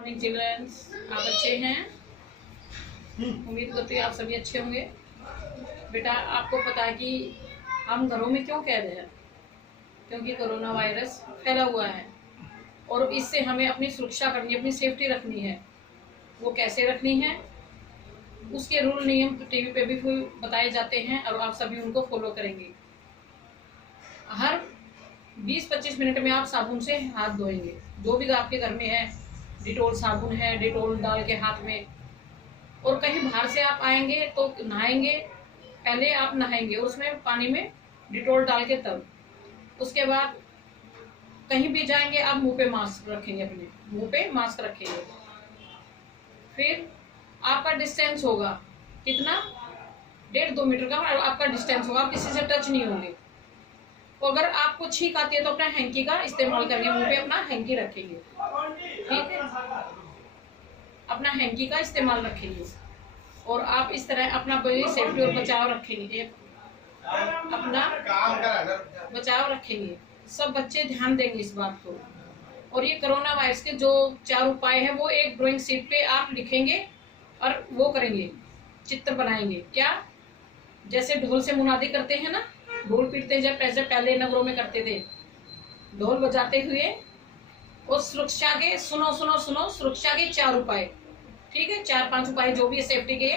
Morning children's, आप अच्छे हैं? उम्मीद करती हूँ आप सभी अच्छे होंगे। बेटा, आपको पता है कि हम घरों में क्यों कैद हैं? क्योंकि कोरोना वायरस फैला हुआ है और इससे हमें अपनी सुरक्षा करनी, अपनी सेफ्टी रखनी है। वो कैसे रखनी है, उसके रूल नियम तो टीवी पे भी बताए जाते हैं और आप सभी उनको फॉलो करेंगे। हर 20-25 मिनट में आप साबुन से हाथ धोएंगे। जो भी आपके घर में है, डिटोल साबुन है, डिटोल डाल के हाथ में। और कहीं बाहर से आप आएंगे तो नहाएंगे, पहले आप नहाएंगे और उसमें पानी में डिटोल डाल के तब। उसके बाद कहीं भी जाएंगे आप मुंह पे मास्क रखेंगे, अपने मुंह पे मास्क रखेंगे। फिर आपका डिस्टेंस होगा कितना, 1.5-2 मीटर का आपका डिस्टेंस होगा। आप किसी से टच नहीं होंगे। तो अगर आपको छींक आती है तो अपना हैंकी का इस्तेमाल करेंगे, मुंह पे अपना हैंकी रखेंगे, ठीक है? अपना हैंकी का इस्तेमाल रखेंगे और आप इस तरह अपना सेफ्टी और बचाव रखेंगे, अपना बचाव रखेंगे। सब बच्चे ध्यान देंगे इस बात को। और ये कोरोना वायरस के जो 4 उपाय है वो एक ड्राइंग शीट पे आप लिखेंगे और वो करेंगे, चित्र बनाएंगे। क्या? जैसे ढोल से मुनादी करते हैं ना, ढोल पीटते हैं, जब ऐसे पहले नगरों में करते थे, ढोल बजाते हुए। और सुरक्षा के सुनो सुनो सुनो सुरक्षा के 4 उपाय, ठीक है? 4-5 उपाय जो भी है सेफ्टी के,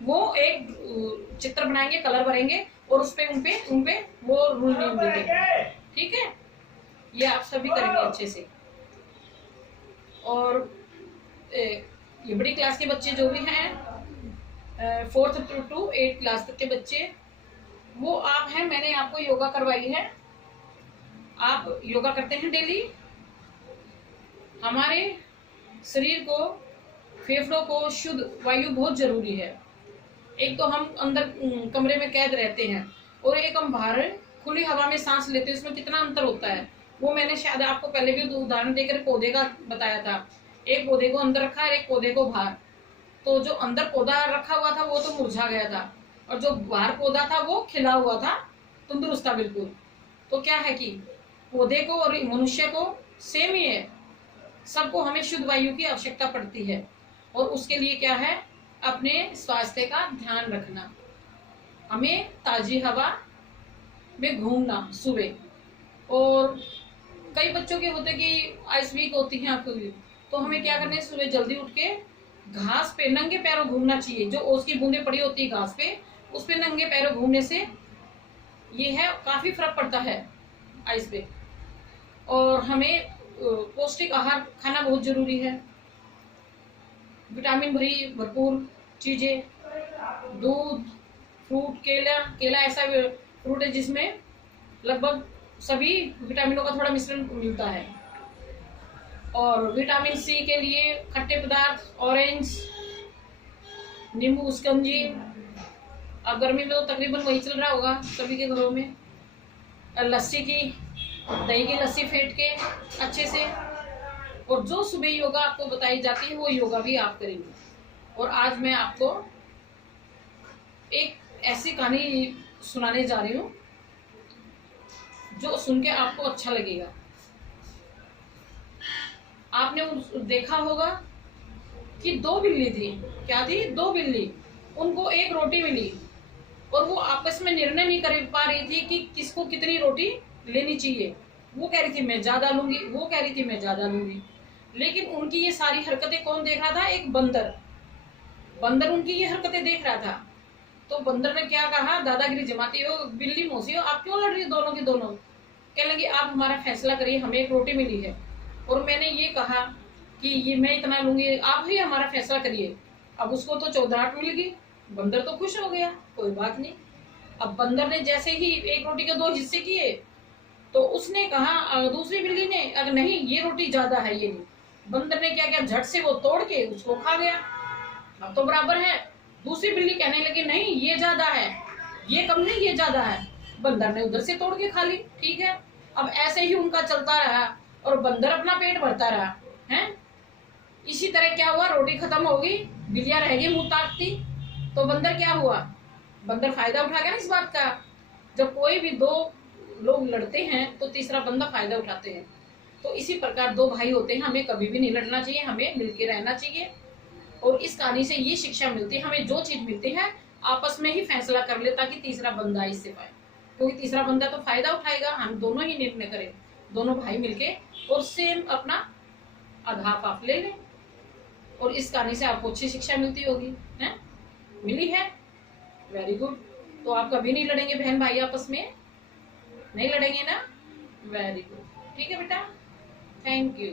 वो एक चित्र बनाएंगे, कलर भरेंगे और उस पे उनपे वो रूल नियम लिखेंगे, ठीक है? ये आप सभी करेंगे अच्छे से। और ये बड़ी क्लास के बच्चे जो भी हैं, 4th to 8th क्लास तक के बच्चे, वो आप हैं। मैंने आपको योगा करवाई है, आप योगा करते हैं डेली। हमारे शरीर को, फेफड़ों को शुद्ध वायु बहुत जरूरी है। एक तो हम अंदर कमरे में कैद रहते हैं और एक हम बाहर खुली हवा में सांस लेते हैं, उसमें कितना अंतर होता है वो मैंने शायद आपको पहले भी उदाहरण देकर पौधे का बताया था। एक पौधे को अंदर रखा है, एक पौधे को बाहर। तो जो अंदर पौधा रखा हुआ था वो तो मुरझा गया था और जो बाहर पौधा था वो खिला हुआ था, तंदुरुस्त था बिल्कुल। तो क्या है कि पौधे को और मनुष्य को सेम ही है, सबको हमें शुद्ध वायु की आवश्यकता पड़ती है। और उसके लिए क्या है, अपने स्वास्थ्य का ध्यान रखना, हमें ताजी हवा में घूमना सुबह। और कई बच्चों के होते कि आइस वीक होती है आंखों की, तो हमें क्या करना है, सुबह जल्दी उठ के घास पे नंगे पैरों घूमना चाहिए। जो ओस की बूंदें पड़ी होती है घास पे, उस पे नंगे पैरों घूमने से ये है काफी फर्क पड़ता है आइस पे। और हमें पौष्टिक आहार खाना बहुत जरूरी है, विटामिन भरी भरपूर चीजें, दूध, फ्रूट, केला ऐसा फ्रूट है जिसमें लगभग सभी विटामिनों का थोड़ा मिश्रण मिलता है। और विटामिन सी के लिए खट्टे पदार्थ, ऑरेंज, नींबू शिकंजी। अब गर्मी में तो तकरीबन वही चल रहा होगा सभी के घरों में। लस्सी की, दही की लस्सी फेंट के अच्छे से। और जो सुबह योगा आपको बताई जाती है वो योगा भी आप करेंगे। और आज मैं आपको एक ऐसी कहानी सुनाने जा रही हूँ जो सुन के आपको अच्छा लगेगा। आपने देखा होगा कि 2 बिल्ली थी। क्या थी? 2 बिल्ली। उनको एक रोटी मिली और वो आपस में निर्णय नहीं कर पा रही थी कि किसको कितनी रोटी लेनी चाहिए। वो कह रही थी मैं ज्यादा लूंगी, वो कह रही थी मैं ज्यादा लूंगी। लेकिन उनकी ये सारी हरकतें कौन देख रहा था? एक बंदर उनकी ये हरकतें देख रहा था। तो बंदर ने क्या कहा, दादागिरी जमाती हो, बिल्ली मौसी हो, आप क्यों लड़ रही हो दोनों की दोनों? कहने लगी आप हमारा फैसला करिए, हमें एक रोटी मिली है और मैंने ये कहा कि ये मैं इतना लूंगी, आप ही हमारा फैसला करिए। अब उसको तो चौधराहट मिल गई, बंदर तो खुश हो गया, कोई बात नहीं। अब बंदर ने जैसे ही एक रोटी के 2 हिस्से किए तो उसने कहा, दूसरी बिल्ली ने, अगर नहीं ये रोटी ज्यादा है ये नहीं। बंदर ने क्या किया, झट से वो तोड़ के उसको खा गया। अब तो बराबर है। दूसरी बिल्ली कहने लगी नहीं ये ज्यादा है, ये कम नहीं ये ज्यादा है। बंदर ने उधर से तोड़ के खा ली, ठीक है। अब ऐसे ही उनका चलता रहा और बंदर अपना पेट भरता रहा है। इसी तरह क्या हुआ, रोटी खत्म हो गई, बिल्लियां रह गई मुंह ताकती। तो बंदर क्या हुआ, बंदर फायदा उठा गया ना इस बात का। जब कोई भी 2 लोग लड़ते हैं तो तीसरा बंदा फायदा उठाते हैं। तो इसी प्रकार दो भाई होते हैं, हमें कभी भी नहीं लड़ना चाहिए, हमें मिलके रहना चाहिए। और इस कहानी से ये शिक्षा मिलती है, हमें जो चीज मिलती है आपस में ही फैसला कर ले, ताकि तीसरा बंदा इससे पाए, क्योंकि तीसरा बंदा तो फायदा उठाएगा। हम दोनों ही निर्णय करें, दोनों भाई मिलके, और सेम अपना आधा आप ले लें। और इस कहानी से आपको अच्छी शिक्षा मिलती होगी, है? मिली है? Very good. तो आप कभी नहीं लड़ेंगे बहन भाई आपस में? नहीं लड़ेंगे ना? Very good. ठीक है बेटा, थैंक यू।